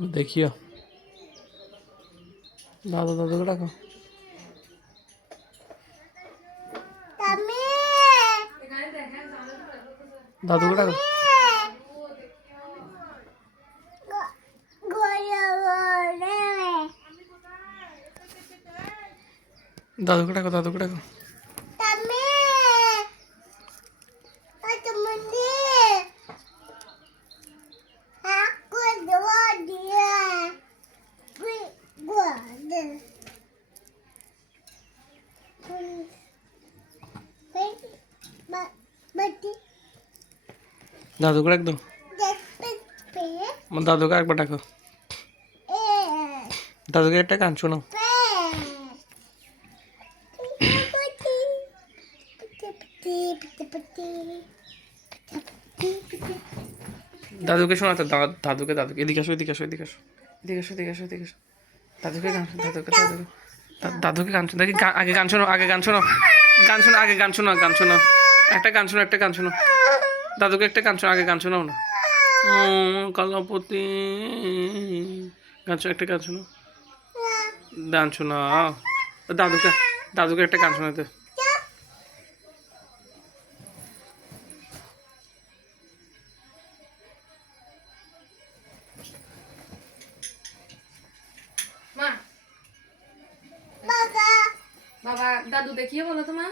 देखियो दादू दादू को डाको दादू को डाको दादू को डाको दादू को डाको दादू को डाक दो दादू को एक बार डाको दादू के एक गान शोनो दादू के शोना दादू के एदिके आसो एदिके आसो एदिके आसो एदिके आसो एदिके आसो एदिके आसो दादू के गान दादू के गान शोनो देखि आगे गान शोनो आगे गान शोनो आगे गान शोनो একটা গান শোনো দাদুকে একটা গান শোনো আগে গান শোনাও না কালাপতি একটা গান শোনো দাদুকে একটা গান শোনাতে মা বাবা দাদু দেখিয়ে বলো তো মা